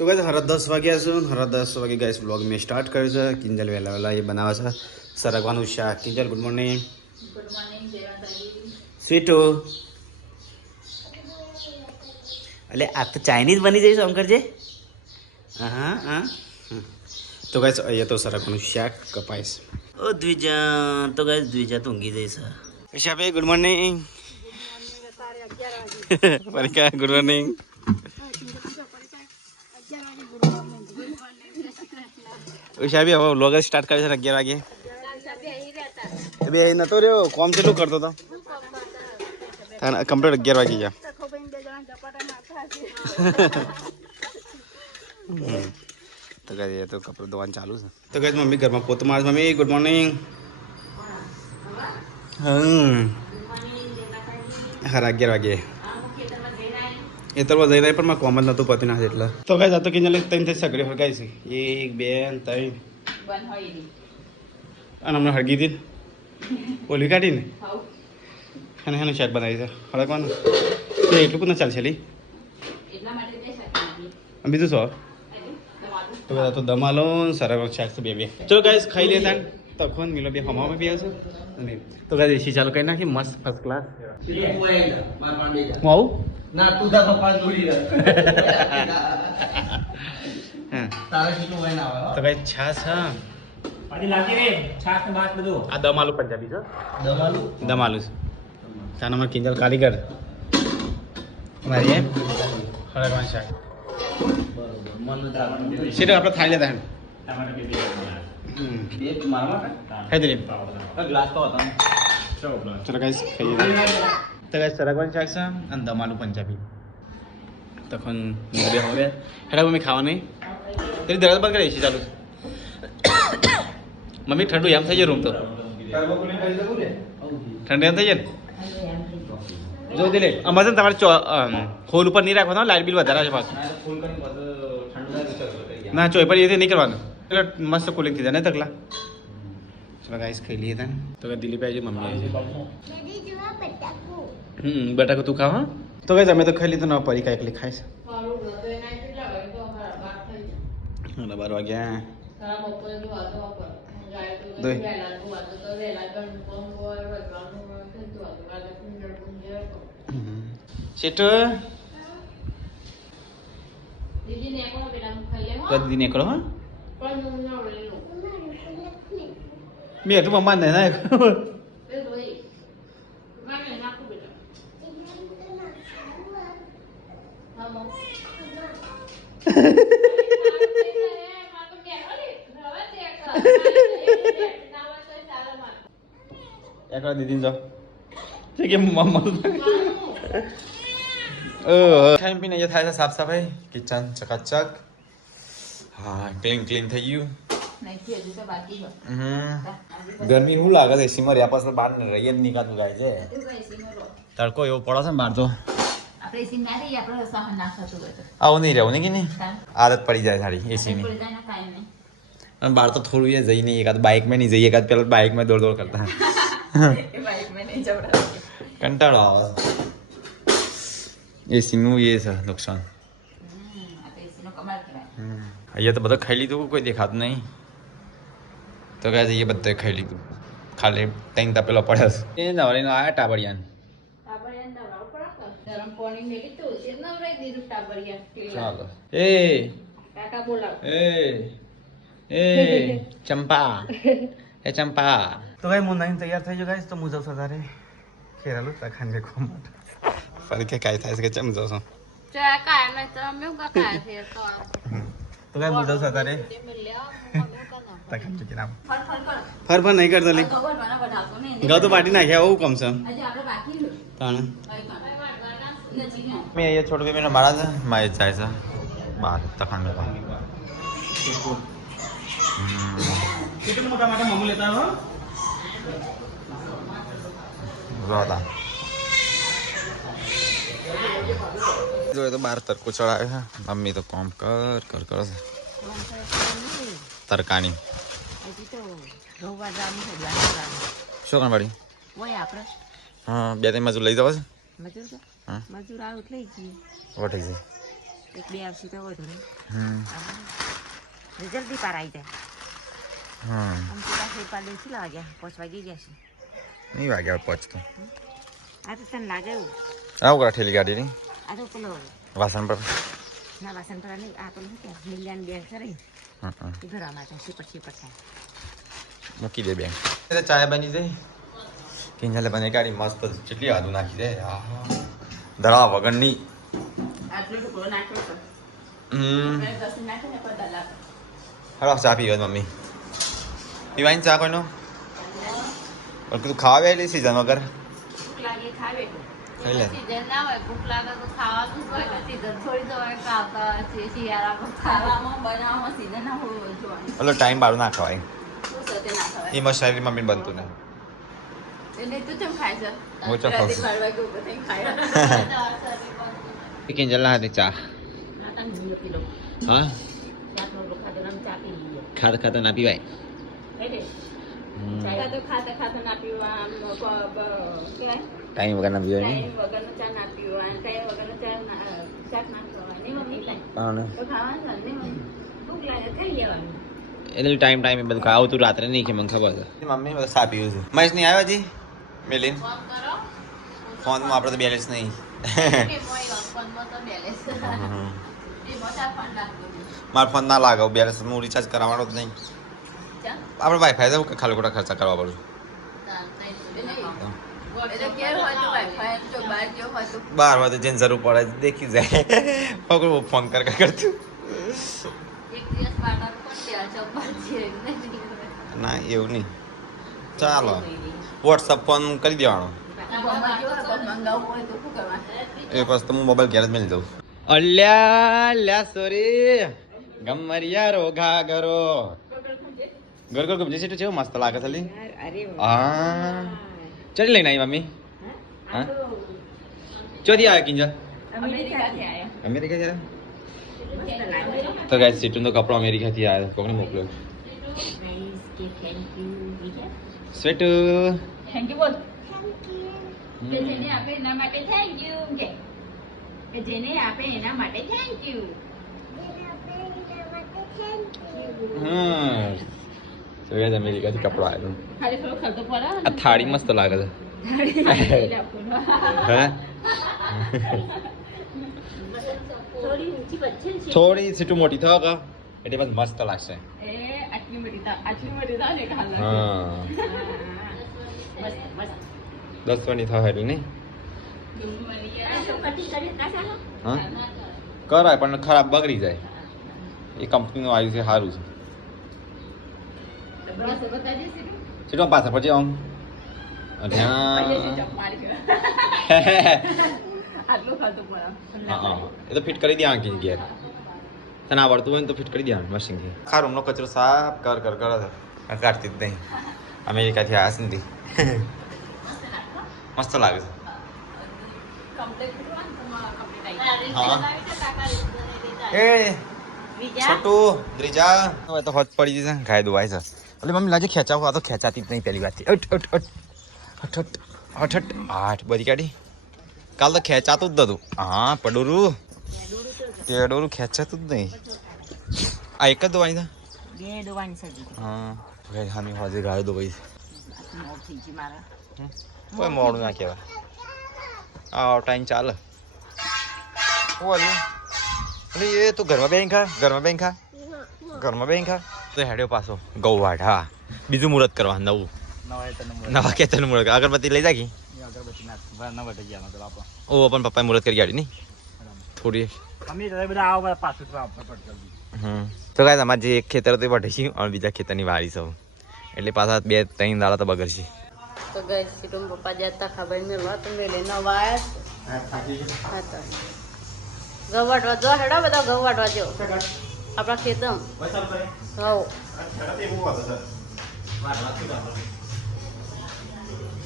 તો ગાઈસ 10:30 છે. 10:30 guys vlog મેં સ્ટાર્ટ કર્યો છે. કિંજલ વહેલા એ બનાવે છે સરગવાનું શાક. Kinjal good morning. Good morning દેવાતાજી. સ્વીટુ એટલે આ તો ચાઇનીઝ બની જઈશ આમ કરજે. હા હા. તો ગાઈસ અહીંયા તો સરગવાનું શાક કપાઈશ. ઓ દ્વિજા તો ગાઈસ દ્વિજા તો ઊંઘી જઈશ. ઈશાબે good morning. Parika good morning. ઈશાબે હવે વ્લોગ સ્ટાર્ટ કરે છે 11 વાગે. તો બે નતો રહ્યો કોમ કેટલું કરતો હતો કમ્પ્લીટ 11 વાગી ગયા. તો કહીએ તો કપડું ધોવાનું ચાલુ છે. તો કહે મમ્મી ઘરમાં પોતું મારે. Mummy good morning. હા 11 વાગે એ તો જઈ રહ્યા પણ મારે કોમ જ નહોતું પતી ના એટલે. તો કઈ જતો કે ત્રણ થઈ સગડી હળગાઈ છે 1 2 3 અને હમણાં હળગી હતી ઓલી કાઢીને અને એનું શાક બનાવી છે હળગવાનું. તો એટલું પણ ચાલશે લી બીજું શું તો બધા તો દમાલો સરગવાનું શાક છે બે. ચલો ગાઈસ ખાઈ લેતા તખોન મિલો બે હમામાં બી આવશે. અને તો ગાઈસ એસી ચાલુ કરી નાખી મસ્ત ફર્સ્ટ ક્લાસ. હું આવું ના તું તા પપ્પા દોડી રહે હા તારે કેટલું વૈન આવે તો ગાઈસ છાશ હા પાણી લાગી રે છાસ ને ભાત બધું આ દમ આલુ પંજાબી છે. દમાલું દમ આલુ છે તાનો માર કિંજલ કારીગર મારી એમ હળગવાનું શાક બરોબર મન રાખવાનું સીધા આપણે ખાઈ લેતા હે ટમાટર બે મારવા ખાઈ દે ગ્લાસ તો હતા ચલો ગાઈસ ખાઈએ. તો ગાઈસ સરગવાનું શાક છે અને દમ આલુ પંજાબી તখন બે હવે હેડા મમ્મી ખાવા નહીં તેરી દરવાજા બંધ કરી એસી ચાલુ છે. મમ્મી ઠંડુ એમ થઈ જાય રૂમ તો ઠંડુ એમ થઈ જાય ને જો દે લે અમારે છે ને તમારે હોલ ઉપર નહીં રાખવાનો લાઇટ બિલ વધારે છે પાછું. ના ચોઈ પર એ નહીં કરવાનું એટલે મસ્ત કુલિંગ થઈ જાય ને તકલા. ચલો ગાઈસ ખાઈ લઈએ તને. તો કે દિલીપ આવી મમ્મી આવી બટાકું તું ખાવા. તો ગાઈસ અમે તો ખાઈ લીધું ને પરી કાંઈક ખાય છે. 12 વાગ્યા સેટ દીદી નીકળો હા મેં એટલું મમ્મા ને ના એકવાર દીદી જાઓ છે કે મમ્મા ખાઈને પીને અહીંયા થાય છે સાફ સફાઈ કિચન ચકાચક. હા ક્લીન થઈ ગયું. ગરમી શું લાગે છે એસીમાં રહ્યા પાછળ બહાર રહીએ જ નીકળતું ગાય છે. તડકો એવો પડે છે ને બહાર તો આવું નહીં રહેવું ને કે નહીં આદત પડી જાય સારી એસીની. અને બહાર તો થોડું એ જઈ નહીં એકાદ બાઇકમાં નહીં જઈએ એકાદ પેલા બાઇકમાં દોડ કરતા કંટાળો આવે. એસીનું એ છે નુકસાન. અહીંયા તો બધા ખાઈ લીધું કોઈ દેખાતું નહીં. તો કહે છે એ બધા ખાઈ લીધું ખાલી 3 તપેલો પડ્યો છે. એ નવરીનો આવ્યા ટાબરિયાન ચાલો એ ચંપા એ ચંપા. તો ભાઈ હું નહીં તૈયાર થઈ ગયો ગાઈસ તો હું જાઉં છું તારે ખેરાલું તખાન દેખવા માટે. ફરી કે કાંઈ થાય છે કે ચમ જાઉં છું તો કાંઈ હું જાઉં છું તારે તખાન ચૂકી નામ ફર નહીં કરતો લી ગાવ તો પાટી નાખ્યા આવું કમ છે તાણે મેં અહીંયા છોડ બે મહિના મારા છે મારે જાય છે બહાર તખાન લેવા. કેટલું મોટા માટે મમ્મી લેતા હો જોતા જો તો બહાર તરકો ચડાવે છે. મમ્મી તો કામ કર છે તરકાની શું કરવાડી હા 2-3 મજૂર લઈ જવા છે. હા મજૂર આવું લઈ જઈએ વઠી જાય એક બે આવશે તો વધુ નહીં હમ જલ્દી પાર આવી જાય હા આમ પેલા ફેરફાર દે કેટલા વાગ્યા 5 વાગી ગયા છે નહીં વાગ્યા પહોંચતો આ તો તને લાગે એવું આવું કરા ઠેલી ગાડી નહીં આ તો પેલો વાસણ પર ના વાસણ પર નહીં આ તો શું કે મિલિયન બેગ કરી હા એ ભરવા માટે સીપટ થાય મૂકી દે બેંક ચાય બની જાય કિંજલે બની ગાડી મસ્ત કેટલી આદુ નાખી દે દળા વગરની આટલો ટુકડો નાખ્યો છે હમ 10 નાખે ને પર દલા હલો ચા પીવા મમ્મી પીવાની ચા કોઈનો પણ તું ખાવા આવેલી સીઝન વગર ભૂખ લાગે ખાવે ખાઈ લે સીઝન ના હોય ભૂખ લાગે તો ખાવાનું જ હોય સીઝન થોડી તો હોય ખાતા છે શિયાળામાં ખાવામાં બનાવવામાં સીઝન ના હોય જોવાનું ઓલો ટાઈમ બારું ના ખવાય શું છે તે ના ખવાય એમાં શરીર મમ્મી બનતું ને એટલે તું કેમ ખાય છે હું ચા ખાઉં છું. રાતે 12 વાગે ઊભો થઈને ખાય કિંજલ ના હાથે ચા આ તને બીજો કિલો હા ચાટનો લોખા તો ચા પી લઈએ ખાતા ખાતા ના પીવાય એટલે ખાતા ખાતા ના પીવા આમ કહેવાય ટાઈમ વગર ના પીવાય ટાઈમ વગરનો ચા ના પીવા ટાઈમ વગરનો શાક ના ખવાય નહીં મમ્મી પણ તો ખાવાનું છે નહીં મમ્મી ભૂખ લાગે ખાઈ લેવાનું એટલે ટાઈમ બધું આવતું રાત્રે નહીં કે મને ખબર છે મમ્મી બધું ચા પીવું છું મહેશ નહીં આવ્યો હજી મેલીન ફોન કરો ફોનમાં આપણે તો બેલેન્સ નહીં મારો ફોન ના લાગે બેલેન્સ હું રિચાર્જ કરાવવાનો જ નહીં આપણે વાઈફાઈ તો ખાલી ખોટા ખર્ચા કરવા પડું બાર વાગે જેને જરૂર પડે દેખી જાય પકડો ફોન કરતું ના એવું નહીં ચાલો વોટ્સઅપ ફોન કરી દેવાનો એ પછી તો હું મોબાઈલ ઘેર જ મેળી દઉં અલ્યા સોરી ગમરિયા રોઘા ગરો ગર ગર ગમજે છે તો મસ્ત લાગે છે લી અરે હા ચડી લઈને આવી મમ્મી હા ચોથી આવે કિંજલ અમેરિકા છે તો ગાઈસ સીટું તો કપડો અમેરિકાથી આવ્યો કોકને મોકલ્યો સ્વેટ થેન્ક યુ બોલ કે જેને આપે એના માટે થેન્ક યુ કે જેને આપે એના માટે થેન્ક યુ તો ગાઈસ અમેરિકાથી કપડો આવ્યો ખાલી થોડો ખર્ચો પડે આ થાળી મસ્ત લાગે છે હે થોડી સીટું મોટી થયો કે એટલે બસ મસ્ત લાગશે એ આટલી મોટી થાય ને ખાલી હા બસ બસ 10 20 થાય એટલે નહીં હા કરાય પણ ખરાબ બગડી જાય એ કંપનીનું આવ્યું છે સારું છે સીટો પાછળ પછી આમ આટલું ખર્ચો પડે એ તો ફિટ કરી દે આંકી ઘેર તને આવડતું હોય ને તો ફિટ કરી દે મશીનથી ખા રૂમનો કચરો સાફ કર કાઢતી જ નહીં અમેરિકાથી આવ્યા છે નથી મસ્ત લાગે છે એ છોટું દ્રીજા હવે તો હોત પડી જશે ગાય દુવાય છે એટલે મમ્મી લાજે ખેંચાવું આ તો ખેંચાતી જ નહીં પહેલી વાતથી આઠ બધી કાઢી કાલ તો ખેંચાતું જ નતું હા પડોરું પેડોરું ખેંચાતું જ નહીં આ એક જ દવાની છે બે દોવાની સજી હા હામી હોજે ગાયો દોવાઈ છે મોડ થઈ ગઈ મારા કોઈ મોડું ના કહેવાય આ ટાઈમ ચાલે એટલે એ તું ઘરમાં બેન ખા ઘરમાં બેન ખા તો હેડ્યો પાછો ગૌવાડ હા બીજું મુહૂર્ત કરવા નવું નવા ખેતરનું મુહૂર્ત અગરબત્તી લઈ જાગી ઓ પણ પપ્પાએ મુહૂર્ત કરી ગાડી નહીં થોડી તો કાંઈ તમારે જે એક ખેતર તો વઢે છે અને બીજા ખેતરની વારી સૌ એટલે પાછા 2-3 દાડા તો બગડશે તો ગઈ સીટું પપ્પા જતા ખબર મેળવા તો મેળે નવા આવ્યા ઘઉં વાટવા જો હેડો બધા ઘઉં વાટવા જો આપણા ખેતમ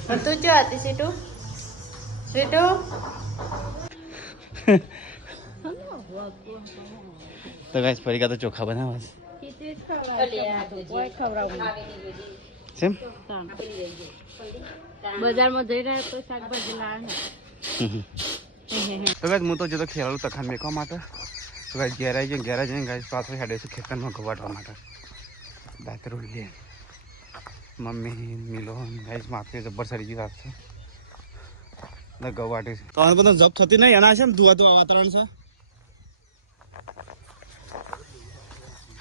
ઘઉં તું ચો હતી સીટું તો ગાઈસ ફરી કા તો ચોખા બનાવવા છે બજારમાં જઈ રહ્યા તો શાકભાજી લાવે તો ગાઈસ હું તો જતો ખેલાડું તખાન મેકવા માટે તો ગાઈસ ઘેર આવી જઈને ગાઈસ પાછળ હેડે છે ખેતરમાં ગવાટવા માટે દાતરો લે મમ્મી મિલો ગાઈસ માથે જબ્બર સરી ગયું રાત છે ગવાટે છે તો આ બધા જબ થતી નહીં એના છે ને ધુઆ ધુઆ વાતાવરણ છે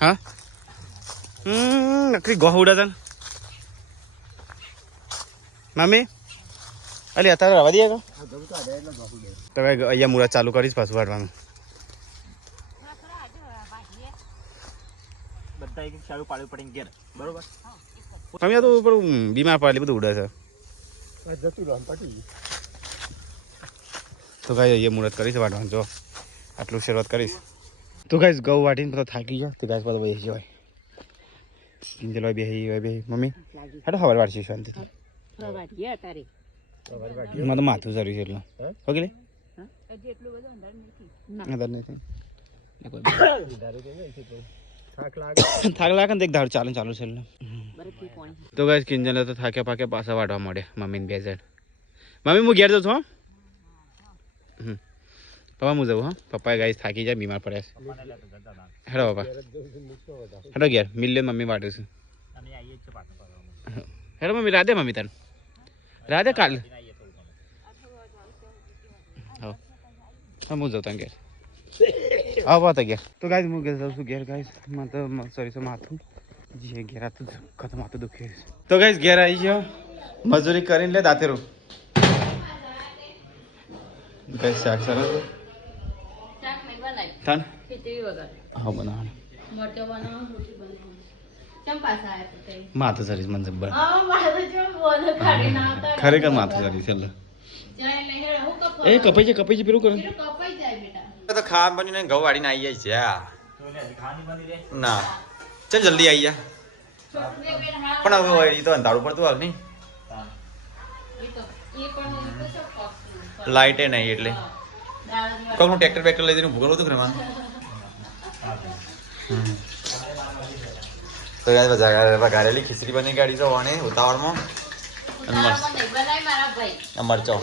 હા નકરી ગોહ ઉડા છે મમ્મી અલી અત્યારે રવા દઈએ તો અહીંયા મુરત ચાલુ કરીશ પાછું વાટવાનું બધા એક સારું પાડવું પડે ઘેર બરોબર તમે તો પેલું બીમાર પડે બધું ઉડે છે તો ગાય અહીંયા મુરત કરીશ વાટવાનું જો આટલું શરૂઆત કરીશ તો ગાઈસ ઘઉં વાટીને બધા થાકી ગયા તો ગાઈસ બધા બેસી જવાય કિંજલ હોય બેહી મમ્મી હેડો ખબર વાટશી શાંતિથી એમાં તો માથું સારું છે એટલે ઓકે લે અંદર નથી થાક લાગે ને એક ધાર ચાલુ છે એટલે તો ગાઈસ કિંજલ તો થાક્યા પાક્યા પાછા વાટવા મળે મમ્મીને બે જણ મમ્મી હું ઘેર જાઉં છું હા પપ્પા હું જાઉં હા પપ્પા ગાઈસ થાકી જાય બીમાર પડે છે હેડો પપ્પા હેડો ઘેર મિલ્યો મમ્મી વાટે છે હેડો મમ્મી રાધે મમ્મી તને રાધે કાલ હા હું જાઉં તને ઘેર આવા તો ઘેર તો ગાઈસ હું ઘેર જાઉં છું ઘેર ગાઈસ મને તો સોરી માથું જે ઘેર આતું ખતમ માથું દુખે તો ગાઈસ ઘેર આવી ગયો મજૂરી કરીને લે દાંતેરું ગાઈસ શાક સરસ થાન હા બનાવવાનું માથું સરીશ મને જબ્બર ખરેખર માથું સરીશ એટલે એ કપાઈ છે પેલું કરે તો ખાવા બનીને ઘઉં વાળીને આવી જાય છે ના ચાલ જલ્દી આવી જા પણ હવે એ તો અંધારું પડતું આવે નહીં લાઇટે નહીં એટલે કોકનું ટ્રેક્ટર બેક્ટર લઈ જઈને ભૂગલ હતું ઘરમાં તો યાર વઘારેલી ખીચડી બની ગાડી તો વાણે ઉતાવળમાં અને મરચો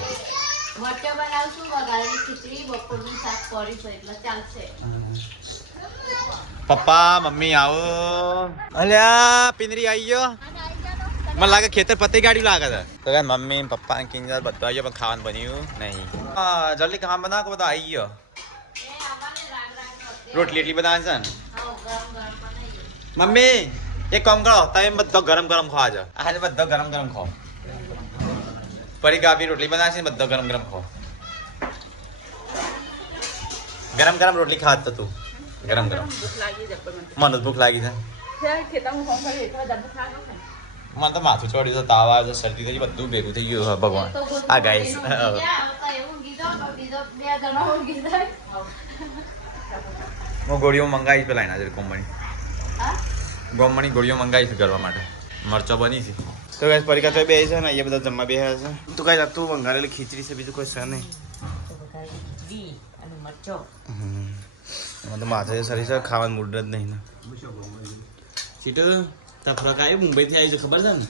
પપ્પા મમ્મી આવો અલ્યા પિંદરી આવી ગયો મને લાગે ખેતર પત્તી ગાડી લાગે છે તો યાર મમ્મી પપ્પા કિંજલ બધા આવી ગયો પણ ખાવાનું બન્યું નહીં જલ્દી ખાવાનું બનાવો કે બધા આવી ગયો રોટલી એટલી બધા છે ને મમ્મી એક કામ કરો તમે બધો ગરમ ગરમ ખાવા છો આજે બધો ગરમ ગરમ ખાઓ પરી ગાભી રોટલી બનાવશે બધો ગરમ ગરમ ખાઓ ગરમ ગરમ રોટલી ખાત તો તું ગરમ ગરમ મને ભૂખ લાગી છે મને તો માથું ચડ્યું છે તાવ આવે છે શરદી થઈ બધું ભેગું થઈ ગયું ભગવાન આ ગાઈસ હું ગોળીઓ મંગાવી પેલા એના જોડે ગોમણી ગોળીઓ મંગાવી છે કરવા માટે મરચો બની છે તો ગાઈસ પરીક્ષા તો બે છે ને અહીંયા બધા જમવા બેહ્યા છે તો ગાઈસ આ તું વંગારેલી ખીચડી છે બીજું કોઈ છે નહીં તો માથે સરી છે ખાવાનું મૂડ જ નહીં ને સીટો તફરક આવ્યો મુંબઈથી આવી છે ખબર છે ને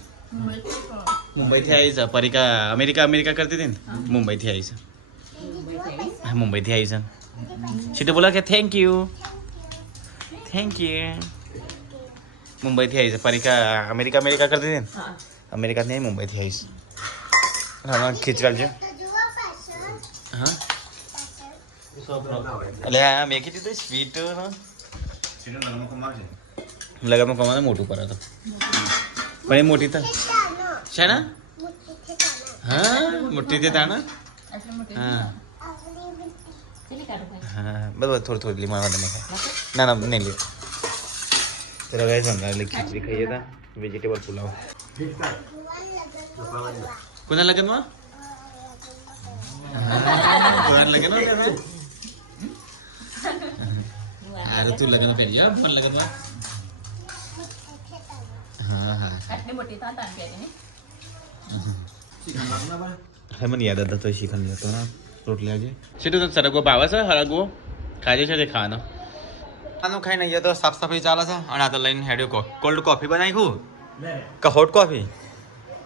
મુંબઈથી આવી છે પરીક્ષા અમેરિકા કરતી હતી ને મુંબઈથી આવી છે મુંબઈથી આવી છે સીટો બોલા કે થેન્ક યુ મુંબઈથી આવી છે પરીક્ષા અમેરિકા કરતી હતી ને અમેરિકા નહીં મુંબઈથી આવી છે ખીચડાલ છે હા એટલે આ મેં કીધું હતું સ્વીટ લગનમાં કમાને મોટું પર હતો પણ એ મોટી તો છે ને હા મોટી તે તાના હા હા બરાબર થોડી લીમા તમે ખાય ના નહીં લે ત્યારે ગાય સંભાળેલી ખીચડી ખાઈએ હતા વેજીટેબલ પુલાવ કોના લગનમાં કોના લગન અરે તું લગન કરી જા ફોન લગનમાં હા મને યાદ હતા તો શીખન જતો ને રોટલી આજે શું તો સરગવો ભાવે છે હરગવો ખાજે છે તે ખાવાનો ખાવાનું ખાઈને અહીંયા તો સાફ સફાઈ ચાલે છે અને આ તો લઈને હેડ્યો કોલ્ડ કોફી બનાવી કે હોટ કોફી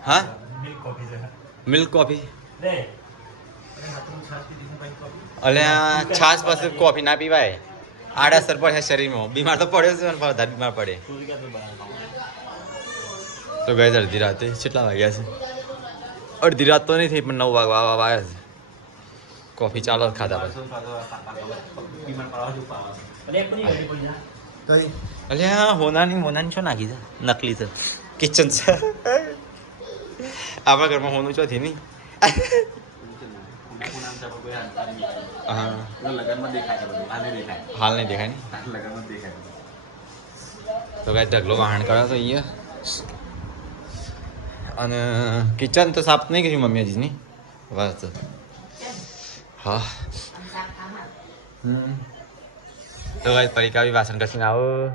હા મિલ્ક કોફી અલે છાશ પાસે કોફી ના પીવાય આડઅસર પડે શરીરમાં બીમાર તો પડ્યો છે પણ વધારે બીમાર પડે તો ગઈ અડધી રાતે કેટલા વાગ્યા છે અડધી રાત તો નહીં થઈ પણ 9 વાગવા આવ્યા છે કોફી ચાલો ખાધા પછી અલ્યા હોનાની શું નાખી છે નકલી છે કિચન છે આપણા ઘરમાં હોનું ચોથી નહીં હા હાલ નહીં દેખાય ને તો કાંઈ ઢગલો વાહન કર્યો તો અહીંયા અને કિચન તો સાફ નહીં કર્યું મમ્મી હજી નહીં વાત હા તો કાંઈ પરિકા બી વાસણ ઘસીને આવો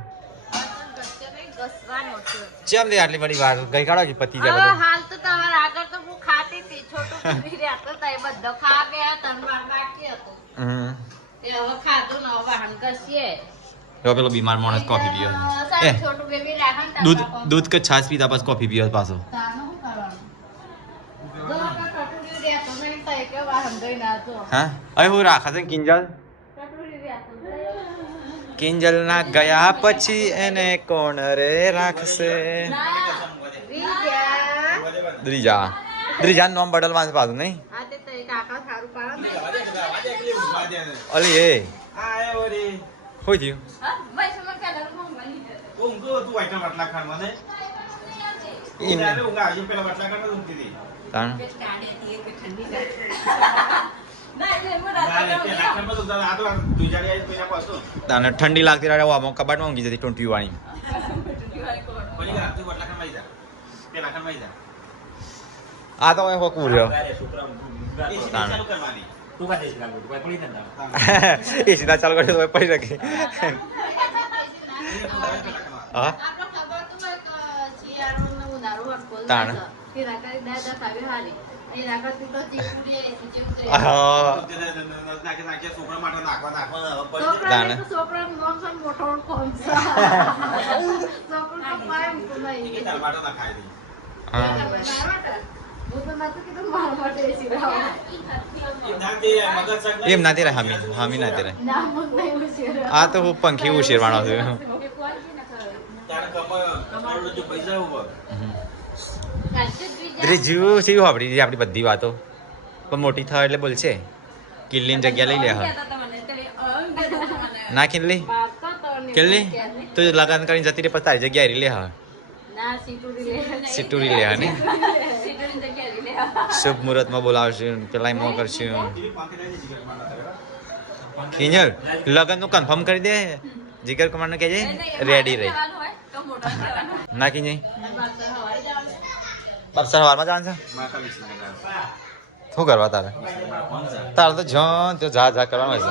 ચેમ લે આટલી બધી વાર ગઈ કાઢો કે પતિ જાય બધું હાલ તો તમારે આગળ તો હું ખાતી હતી છોટું પૂરી રહેતો તો એ બધો ખા ગયા તનવાર બાકી હતો એ હવે ખાધું ને હવે વાહન કસીએ તો પેલો બીમાર માણસ કોફી પીવે છે છોટું બેબી રાખે ને દૂધ કે છાશ પીતા પછી કોફી પીવે પાછો તાનું શું કરવાનું જો આપણે કટોરી રહેતો નહીં તો એક વાહન ગઈ ના તો હા હવે હું રાખા છે કિંજલ કટોરી રહેતો કિંજલ ના ગયા પછી એને કોણ રે રાખશે દ્રિજા દ્રિજા નામ બદલવાનું પાછું નહીં આ તે તો એક આખા સારું પાડો ને અલી એ હોય થયું હા ભાઈ સમય કલર માં બની તાણ તાને ઠંડી લાગતી રહે આમાં કબાટમાં ઊંઘી જતી 20 વાળી આ તો કોઈ હોકું રહ્યો એ સીધા ચાલુ કરી તો પડી રાખી હા તાણ એમ નાતી રહે હામી નાતી રહે આ તો હું પંખી ઉછેરવાનો છું દ્રિજુ શી આપણી આપણી બધી વાતો પણ મોટી થાય એટલે બોલશે કિલ્લીની જગ્યા લઈ લે હા ના કિલ્લી કિલ્લી તું લગન કરીને જતી રહે પછી તારી જગ્યા રહી લે હા સિટુરી લે હા ને શુભ મુહૂર્તમાં બોલાવશું પેલા એમ કરશું કિંજલ લગન નું કન્ફર્મ કરી દે જીગર કુમાર ને કહેજે રેડી રહી ના કિંજલ બરસા સવારમાં જાણ છે શું કરવા તારે તારે તો જો જા કરવાનું છે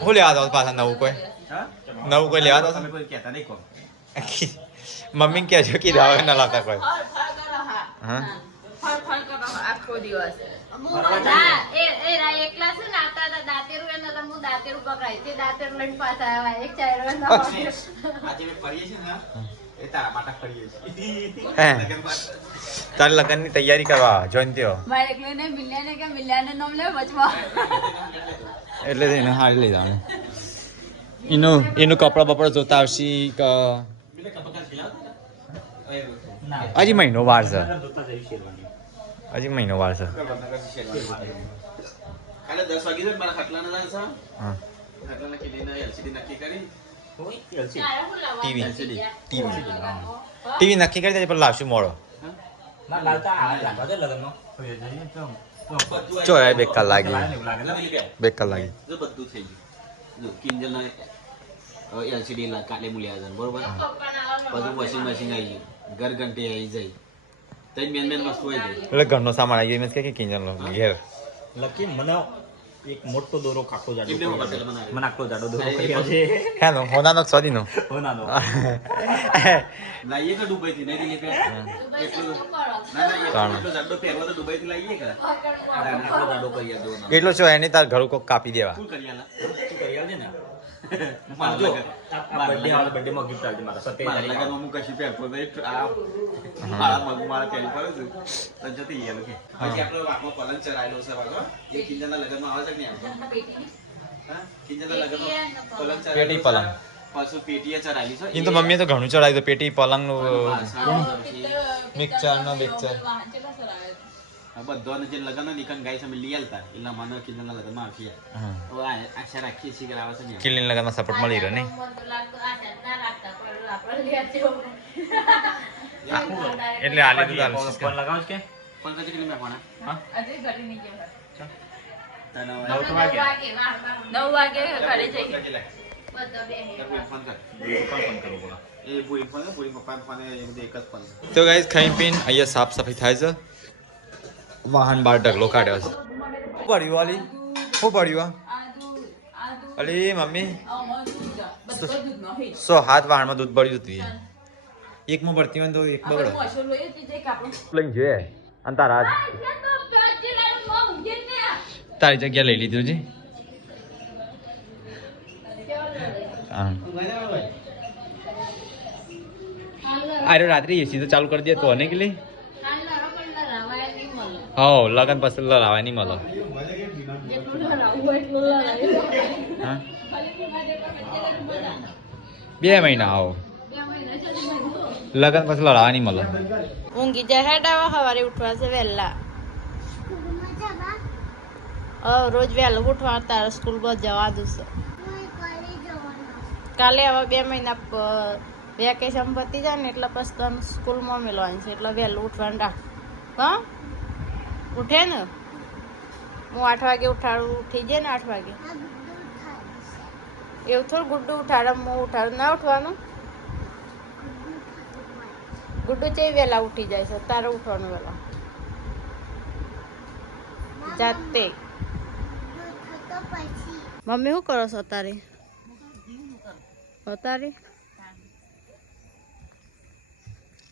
હું લેવા દો પાછા નવું કોઈ લેવા દો મમ્મી કહે છે કે દાવા ના લાવતા કોઈ હા આખો દિવસ એકલા છે ને આતા દાંતેરું એને તો હું દાંતેરું પકડાય તે દાંતેરું લઈને પાછા આવ્યા એક ચાર તારે લગ્ન ની તૈયારી કરવા જોઈન થયો મારે એકલો ને મિલ્યાને કે મિલ્યાને નામ લે વચમાં એટલે એને હારી લઈ જવાનું એનું કપડા બપડા જોતા આવશે હજી મહિનો વાર છે હજી મહિનો વાર છે ટીવી નક્કી કરી દે પણ લાવશું મોડો ચો બે કલાક લાગી બધું થઈ ગયું કિંજલ LCD કાલે મૂલ્યા છે બરોબર પછી વોશિંગ મશીન આવી ગયું ઘર ઘંટી આવી જાય તો મેન વસ્તુ આવી જાય એટલે ઘરનો સામાન આવી ગયો કે કિંજલનો ઘેર લકી મને એક મોટો દોરો કાકો જાડો મને આટલો જાડો દોરો કરી આવશે હેનો હોનાનો સોદીનો હોનાનો લાઈએ કે દુબઈ થી નહીં લીધે એટલો જાડો પહેરવા તો દુબઈ થી લાઈએ કે આટલો જાડો કરી દો એટલો છો એની તાર ઘર કો કાપી દેવા શું કરી આલા તું કરી આવજે ને જો આ બર્થડે વાળો બર્થડે માં ગિફ્ટ આવજે મારા 27 તારીખે હું કશું પહેરતો નહીં મારા મગ મારા પહેરી પડે છે તો જતી ગયેલું કે પછી આપણો વાકો પલંગ ચરાયેલો છે વાકો એ કિંજલના લગ્નમાં આવે છે કે નહીં આવતો હા કિંજલના લગ્નમાં પલંગ ચરાયેલો પેટી પલંગ પાછું પેટીએ ચરાયેલી છે એ તો મમ્મીએ તો ઘણું ચડાવ્યું હતું પેટી પલંગ નું મિક્સર નો મિક્સર બધાને જે લગ્ન નીકળ ગાય છે અમે લઈ આલતા એટલે મને કિંજલના લગ્નમાં આપીએ તો આશા રાખીએ છીએ કે આવે છે ને કિલીન લગનમાં સપોર્ટ મળી રહ્યો નહીં એટલે આ લીધું ચાલુ ફોન લગાવ કે ફોન કરજે કે મેં ફોન હજી ઘરે નહીં ગયા તને 9 વાગે ઘરે જઈએ ફોન કર ફોન કરો બોલો એ બુઈ ફોન બુઈ પપ્પા ફોન એ બધું એક જ ફોન તો ગાઈસ ખાઈ પીને અહીંયા સાફ સફાઈ થાય છે વાહન બાર ઢગલો કાઢ્યો છે શું પડ્યું વાલી શું પડ્યું અલી મમ્મી સો હાથ વાહનમાં દૂધ પડ્યું હતું એકમાં ભરતી હોય તો એક બગડો લઈને જોઈએ અને તારા તારી જગ્યા લઈ લીધું છે હા અરે રાત્રે એસી તો ચાલુ કરી દે તો ને કે લે હા લગન પછી લડાવા નહીં મળે હા 2 મહિના આવો લગન પછી લડાવા નહીં મળે ઊંઘી જાય હેડાવા સવારે ઉઠવા છે વહેલા રોજ વહેલું ઉઠવા તારે સ્કૂલ પર જવા દઉં કાલે હવે 2 મહિના વેકેશન પતી જાય ને એટલે પછી તને સ્કૂલમાં મેળવાની છે એટલે વહેલું ઉઠવાનું રાખ હા ઉઠે ને હું 8 વાગે ઉઠાડું ઉઠી જાય ને 8 વાગે એવું થોડું ગુડ્ડું ઉઠાડે હું ઉઠાડું ના ઉઠવાનું ગુડ્ડુ ચે વહેલા ઉઠી જાય છે તારે ઉઠવાનું વહેલા જાતે મમ્મી શું કરો છો તારે તારે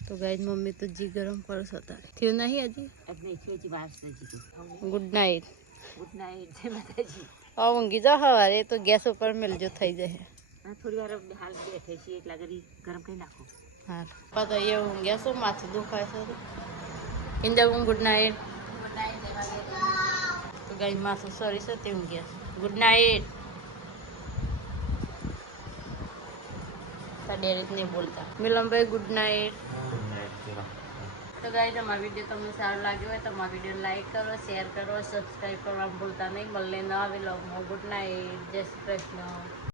તો ગાઈ મમ્મી તો જી ગરમ કરો છો તારે થયું નહીં હજી ગુડ નાઇટ ઊંઘી જાઓ સવારે તો ગેસ ઉપર મેલજો થઈ જશે થોડી વાર હાલ બેઠે છીએ એટલા ઘડી ગરમ કરી નાખો હા તો એ ઊંઘ્યા શું માથું દુખાય છે ઇન્દા ગુડ નાઇટ તો ગાઈ માથું સોરી છે તે ઊંઘ્યા ગુડ નાઇટ ડેરેક નહીં બોલતા મિલનભાઈ ગુડ નાઇટ તો ગાઈસ અમારો વિડીયો તમને સારો લાગ્યો હોય તો અમારો વિડીયો લાઈક કરો શેર કરો સબસ્ક્રાઈબ કરવાનું ભૂલતા નહીં મળે નવા વ્લોગમાં ગુડ નાઇટ જય શ્રી કૃષ્ણ